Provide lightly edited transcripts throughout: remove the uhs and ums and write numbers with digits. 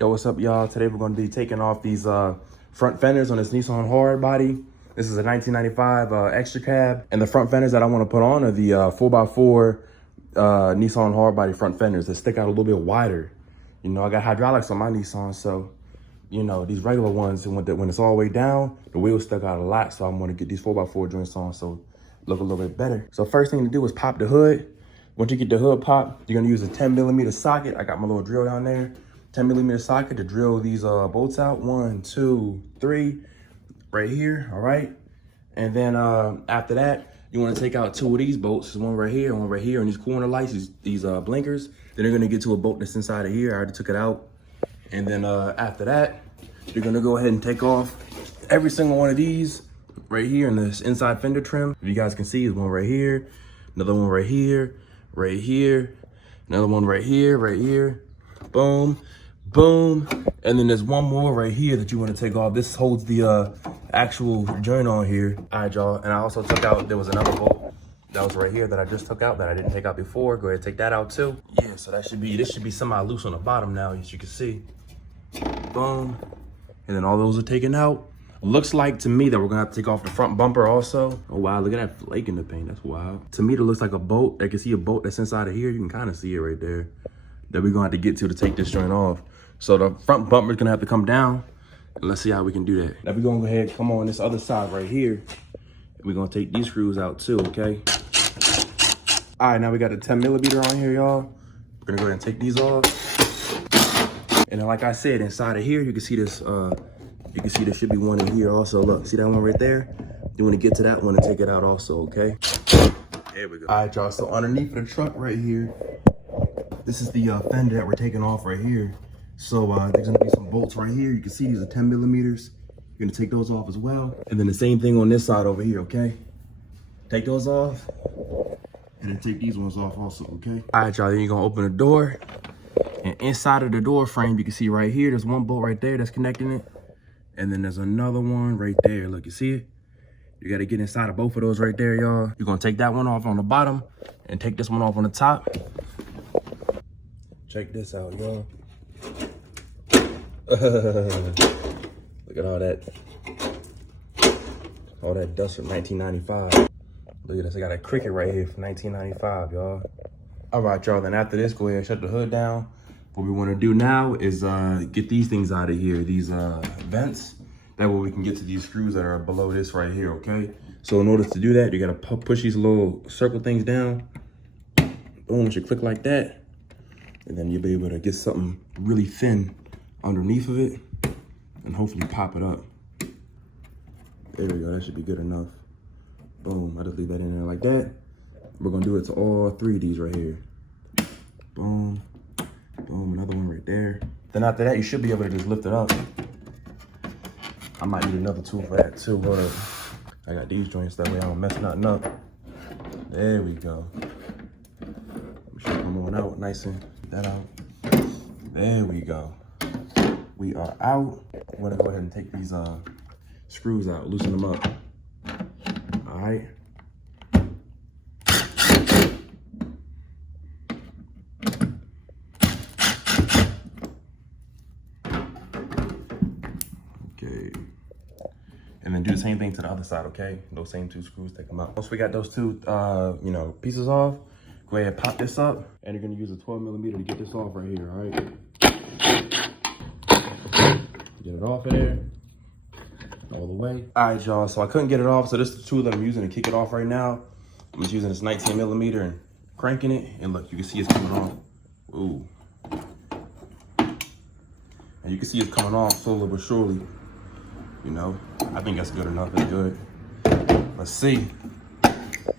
Yo, what's up, y'all? Today we're going to be taking off these front fenders on this Nissan Hardbody. This is a 1995 extra cab. And the front fenders that I want to put on are the 4x4 Nissan Hardbody front fenders that stick out a little bit wider. You know, I got hydraulics on my Nissan, so, you know, these regular ones, when it's all the way down, the wheels stuck out a lot. So I'm going to get these 4x4 joints on so look a little bit better. So first thing to do is pop the hood. Once you get the hood popped, you're going to use a 10mm socket. I got my little drill down there. 10mm socket to drill these bolts out. 1, 2, 3, right here. All right. And then after that, you want to take out 2 of these bolts. There's one right here, one right here, and these corner lights, these blinkers. Then you're gonna get to a bolt that's inside of here. I already took it out. And then after that, you're gonna go ahead and take off every single one of these right here in this inside fender trim. If you guys can see, there's one right here, another one right here, right here, another one right here, right here. Boom. Boom. And then there's one more right here that you want to take off. This holds the actual joint on here. All right, y'all. And I also took out, there was another bolt that was right here that I just took out that I didn't take out before. Go ahead and take that out too. Yeah, so this should be semi loose on the bottom now, as you can see. Boom. And then all those are taken out. Looks like to me that we're gonna have to take off the front bumper also. Oh wow, look at that flake in the paint. That's wild. To me, it looks like a bolt. I can see a bolt that's inside of here. You can kind of see it right there. That we're gonna have to get to take this joint off. So the front bumper is gonna have to come down. And let's see how we can do that. Now we're gonna go ahead and come on this other side right here. We're gonna take these screws out too, okay? All right, now we got a 10mm on here, y'all. We're gonna go ahead and take these off. And then like I said, inside of here, you can see this, there should be one in here also. Look, see that one right there? You wanna get to that one and take it out also, okay? There we go. All right, y'all, so underneath the truck right here, this is the fender that we're taking off right here. So there's gonna be some bolts right here. You can see these are 10mm. You're gonna take those off as well. And then the same thing on this side over here, okay? Take those off. And then take these ones off also, okay? All right, y'all, then you're gonna open the door. And inside of the door frame, you can see right here, there's one bolt right there that's connecting it. And then there's another one right there. Look, you see it? You gotta get inside of both of those right there, y'all. You're gonna take that one off on the bottom and take this one off on the top. Check this out, y'all. Look at all that dust from 1995. Look at this, I got a Cricket right here from 1995, y'all. All right, y'all, then after this, go ahead and shut the hood down. What we wanna do now is get these things out of here, these vents. That way we can get to these screws that are below this right here, okay? So in order to do that, you gotta push these little circle things down. Boom, it should click like that. And then you'll be able to get something really thin underneath of it and hopefully pop it up. There we go, that should be good enough. Boom, I just leave that in there like that. We're gonna do it to all 3 of these right here. Boom, boom, another one right there. Then after that, you should be able to just lift it up. I might need another tool for that too, hold up. I got these joints, that way I don't mess nothing up. There we go. We should come on out nice and get that out. There we go. We are out. I'm gonna go ahead and take these screws out, loosen them up. All right. Okay. And then do the same thing to the other side, okay? Those same 2 screws, take them out. Once we got those 2, pieces off, go ahead and pop this up. And you're gonna use a 12mm to get this off right here, all right? Get it off of there, all the way. All right, y'all, so I couldn't get it off, so this is the tool that I'm using to kick it off right now. I'm just using this 19mm and cranking it, and look, you can see it's coming off. Ooh. And you can see it's coming off slowly but surely. You know, I think that's good enough, it's good. Let's see.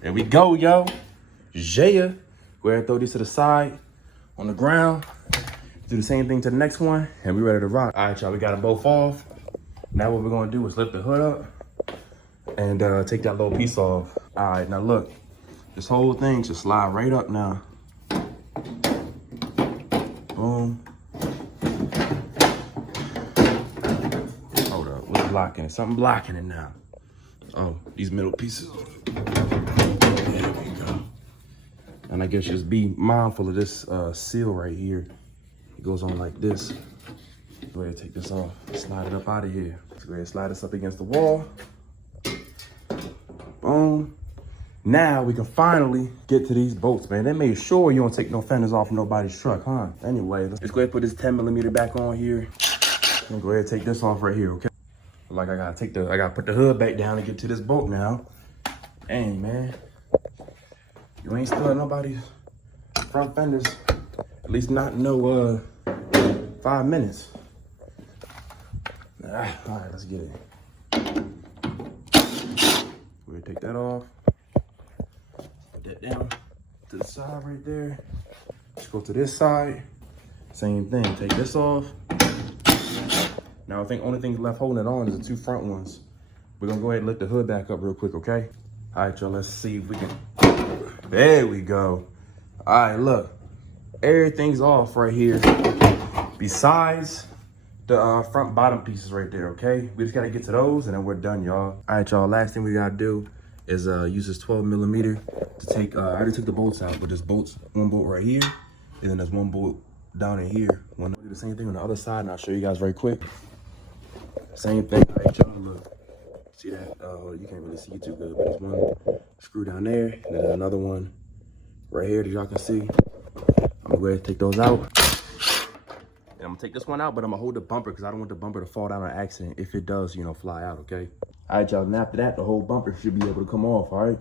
There we go, yo. Yeah. Go ahead and throw these to the side on the ground. Do the same thing to the next one, and we're ready to rock. All right, y'all, we got them both off. Now what we're gonna do is lift the hood up and take that little piece off. All right, now look, this whole thing should slide right up now. Boom. Hold up, what's blocking it? Something blocking it now. Oh, these middle pieces. There we go. And I guess just be mindful of this seal right here. It goes on like this. go ahead and take this off, slide it up out of here. Let's go ahead and slide this up against the wall. Boom. Now we can finally get to these bolts, man. They made sure you don't take no fenders off nobody's truck, huh? Anyway, let's go ahead and put this 10mm back on here. I'm gonna go ahead and take this off right here, okay? Like I gotta put the hood back down and get to this bolt now. Dang, man. You ain't stealing nobody's front fenders. At least not no 5 minutes. All right, let's get it. We'll take that off. Put that down to the side right there. Let's go to this side. Same thing, take this off. Now I think only thing left holding it on is the 2 front ones. We're gonna go ahead and lift the hood back up real quick, okay? All right, y'all, let's see if we can, there we go. All right, look, everything's off right here besides the front bottom pieces right there, okay? We just gotta get to those and then we're done, y'all. All right, y'all, last thing we gotta do is use this 12mm to take, I already took the bolts out, but there's bolts, 1 bolt right here, and then there's 1 bolt down in here. I'll do the same thing on the other side, and I'll show you guys very quick. Same thing, all right, y'all, look. See that? You can't really see it too good, but there's 1 screw down there, and then another one right here that y'all can see. I'm gonna go ahead and take those out. And I'm gonna take this one out, but I'm gonna hold the bumper because I don't want the bumper to fall down on accident if it does, you know, fly out, okay? All right, y'all, and after that, the whole bumper should be able to come off, all right?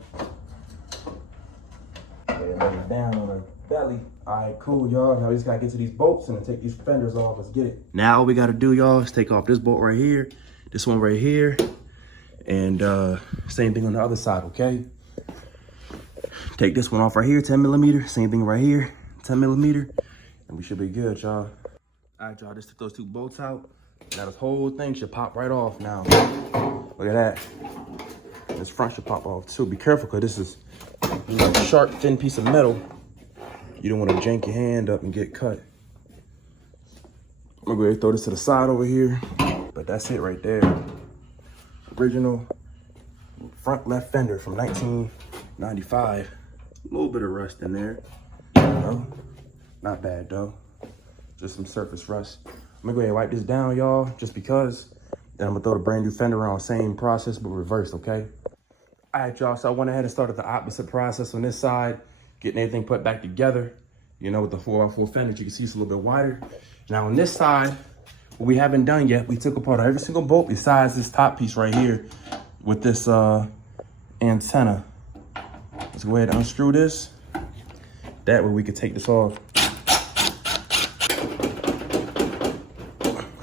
And lay it down on the belly. All right, cool, y'all. Now we just gotta get to these bolts and then take these fenders off. Let's get it. Now all we gotta do, y'all, is take off this bolt right here, this one right here, and same thing on the other side, okay? Take this one off right here, 10mm. Same thing right here, 10mm, and we should be good, y'all. All right, y'all, just took those 2 bolts out. Now this whole thing should pop right off now. Look at that. This front should pop off too. Be careful, because this is a sharp, thin piece of metal. You don't want to jank your hand up and get cut. I'm gonna go ahead and throw this to the side over here. But that's it right there. Original front left fender from 1995. A little bit of rust in there. You know? Not bad though. Just some surface rust. I'm gonna go ahead and wipe this down, y'all, just because. Then I'm gonna throw the brand new fender on, same process, but reversed, okay? All right, y'all, so I went ahead and started the opposite process on this side, getting everything put back together. You know, with the 4x4 fender, you can see it's a little bit wider. Now on this side, what we haven't done yet, we took apart every single bolt besides this top piece right here with this antenna. Let's go ahead and unscrew this. That way we can take this off.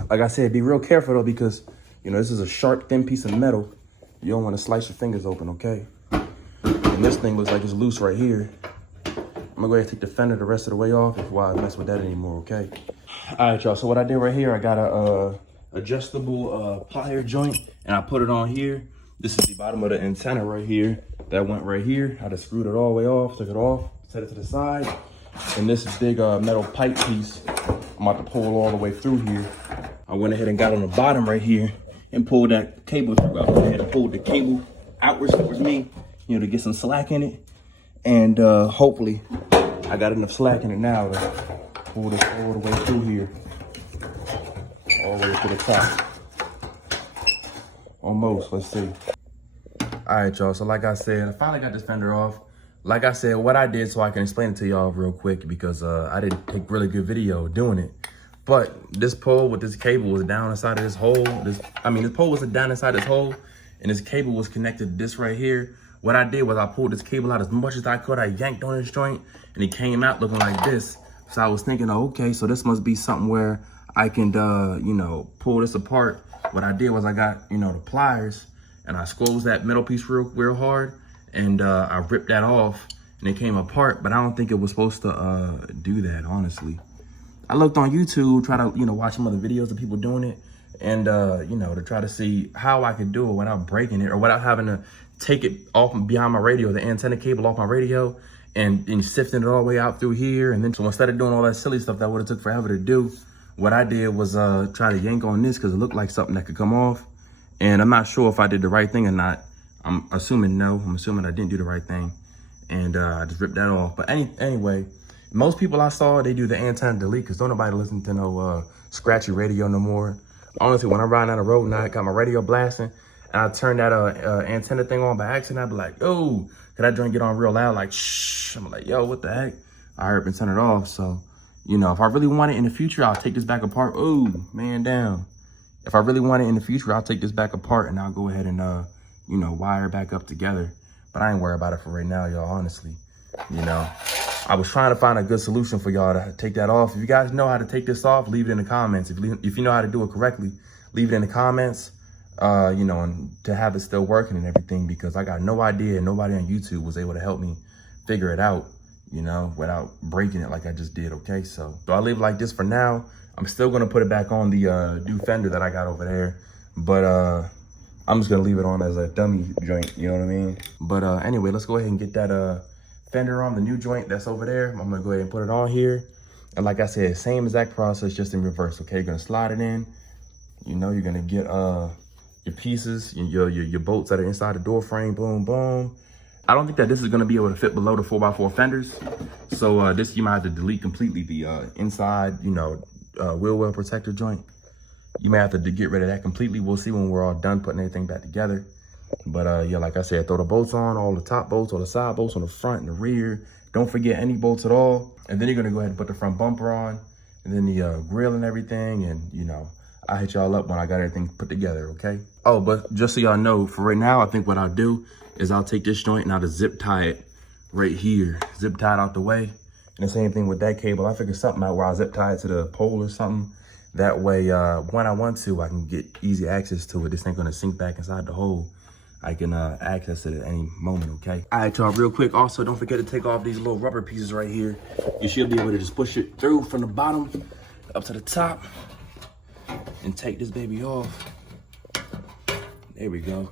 Like I said, be real careful though, because you know, this is a sharp, thin piece of metal. You don't want to slice your fingers open, okay? And this thing looks like it's loose right here. I'm gonna go ahead and take the fender the rest of the way off before I mess with that anymore, okay? All right, y'all, so what I did right here, I got a adjustable plier joint, and I put it on here. This is the bottom of the antenna right here. That went right here. I just screwed it all the way off, took it off, set it to the side. And this big metal pipe piece, I'm about to pull all the way through here. I went ahead and got on the bottom right here and pulled that cable through. I went ahead and pulled the cable outwards towards me, you know, to get some slack in it. And hopefully I got enough slack in it now to pull this all the way through here. All the way to the top. Almost, let's see. All right, y'all, so like I said, I finally got this fender off. Like I said, what I did, so I can explain it to y'all real quick, because I didn't take really good video doing it. But this pole with this cable was down inside of this hole. This pole was down inside this hole, and this cable was connected to this right here. What I did was I pulled this cable out as much as I could. I yanked on this joint, and it came out looking like this. So I was thinking, oh, okay, so this must be something where I can, you know, pull this apart. What I did was I got, you know, the pliers, and I squeezed that metal piece real hard, and I ripped that off, and it came apart. But I don't think it was supposed to do that, honestly. I looked on YouTube, try to, you know, watch some other videos of people doing it, and, you know, to try to see how I could do it without breaking it, or without having to take it off behind my radio, the antenna cable off my radio, and sifting it all the way out through here. And then, so instead of doing all that silly stuff that would have took forever to do, what I did was try to yank on this, because it looked like something that could come off. And I'm not sure if I did the right thing or not. I'm assuming no. I'm assuming I didn't do the right thing. And I just ripped that off. But anyway, most people I saw, they do the antenna delete, because don't nobody listen to no scratchy radio no more. Honestly, when I'm riding down the road and I got my radio blasting and I turn that antenna thing on by accident, I'd be like, oh, cause that joint get on real loud, like, shh. I'm like, yo, what the heck? I heard and turn it off. So, you know, if I really want it in the future, I'll take this back apart. Oh, man down. If I really want it in the future, I'll take this back apart and I'll go ahead and, you know, wire it back up together. But I ain't worried about it for right now, y'all, honestly. You know, I was trying to find a good solution for y'all to take that off. If you guys know how to take this off, leave it in the comments. If you know how to do it correctly, leave it in the comments, you know, and to have it still working and everything, because I got no idea. Nobody on YouTube was able to help me figure it out, you know, without breaking it like I just did, okay? So I'll leave it like this for now. I'm still gonna put it back on the new fender that I got over there, but I'm just gonna leave it on as a dummy joint, you know what I mean? But anyway, let's go ahead and get that fender on, the new joint that's over there. I'm gonna go ahead and put it on here. And like I said, same exact process, just in reverse, okay? You're gonna slide it in. You know, you're gonna get your pieces, your bolts that are inside the door frame, boom, boom. I don't think that this is gonna be able to fit below the 4x4 fenders. So this, you might have to delete completely the inside, you know, wheel well protector joint. You may have to get rid of that completely. We'll see when we're all done putting everything back together. But yeah, like I said, throw the bolts on, all the top bolts, all the side bolts on the front and the rear. Don't forget any bolts at all. And then you're gonna go ahead and put the front bumper on, and then the grill and everything. And you know, I'll hit y'all up when I got everything put together, okay? Oh, but just so y'all know, for right now, I think what I'll do is I'll take this joint and I'll just zip tie it right here. Zip tie it out the way. And the same thing with that cable. I figured something out where I'll zip tie it to the pole or something. That way, when I want to, I can get easy access to it. This ain't gonna sink back inside the hole. I can access it at any moment, okay? All right, y'all, real quick. Also, don't forget to take off these little rubber pieces right here. You should be able to just push it through from the bottom up to the top and take this baby off. There we go.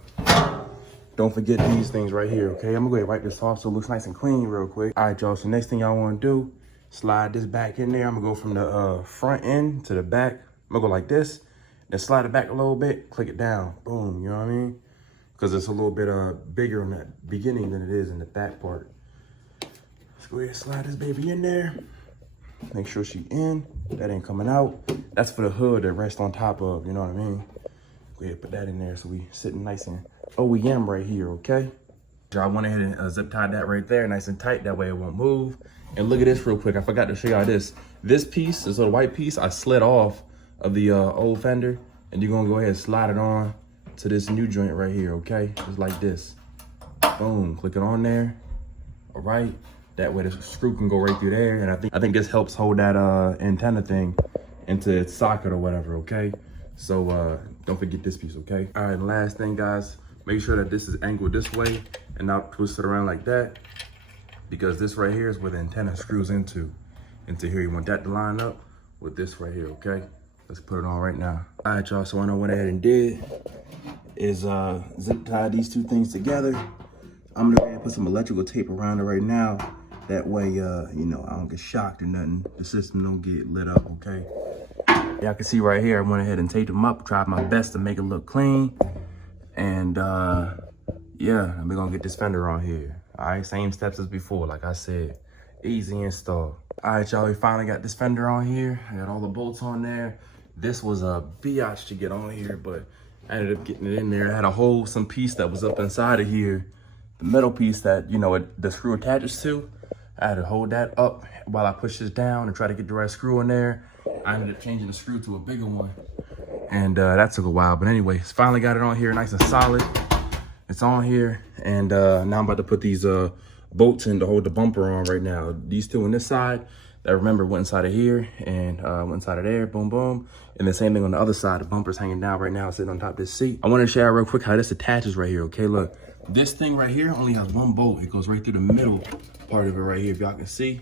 Don't forget these things right here, okay? I'm gonna go ahead and wipe this off so it looks nice and clean real quick. All right, y'all, so next thing y'all wanna do, slide this back in there. I'm gonna go from the front end to the back. I'm gonna go like this, then slide it back a little bit, click it down, boom, you know what I mean? Because it's a little bit bigger in the beginning than it is in the back part. Let's go ahead and slide this baby in there. Make sure she in, that ain't coming out. That's for the hood that rests on top of, you know what I mean? Go ahead and put that in there so we sitting nice and OEM right here, okay? I went ahead and zip tied that right there, nice and tight, that way it won't move. And look at this real quick, I forgot to show y'all this. This piece, this little white piece, I slid off of the old fender, and you're gonna go ahead and slide it on to this new joint right here, okay? Just like this. Boom, click it on there, all right? That way the screw can go right through there, and I think this helps hold that antenna thing into its socket or whatever, okay? So don't forget this piece, okay? All right, and last thing, guys, make sure that this is angled this way and not twist it around like that, because this right here is where the antenna screws into here. You want that to line up with this right here, okay? Let's put it on right now. All right, y'all, so what I went ahead and did is zip tie these two things together. I'm gonna go ahead and put some electrical tape around it right now. That way, you know, I don't get shocked or nothing. The system don't get lit up, okay? Y'all can see right here, I went ahead and taped them up, tried my best to make it look clean. And yeah, we're gonna get this fender on here. All right, same steps as before, like I said, easy install. All right, y'all, we finally got this fender on here. I got all the bolts on there. This was a biatch to get on here, but I ended up getting it in there. I had a hole, some piece that was up inside of here, the metal piece that, you know, the screw attaches to. I had to hold that up while I pushed this down and try to get the right screw in there. I ended up changing the screw to a bigger one, and that took a while. But anyway, finally got it on here, nice and solid. It's on here, and now I'm about to put these bolts in to hold the bumper on right now. These two on this side, that remember went inside of here and went inside of there, boom, boom. And the same thing on the other side, the bumper's hanging down right now, sitting on top of this seat. I want to show you real quick how this attaches right here, okay? Look, this thing right here only has one bolt. It goes right through the middle part of it right here, if y'all can see.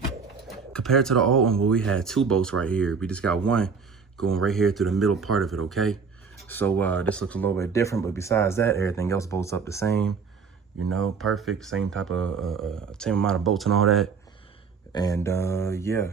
Compared to the old one where we had two bolts right here, we just got one going right here through the middle part of it, okay? So this looks a little bit different, but besides that, everything else bolts up the same, you know, perfect, same type of, same amount of bolts and all that. And yeah,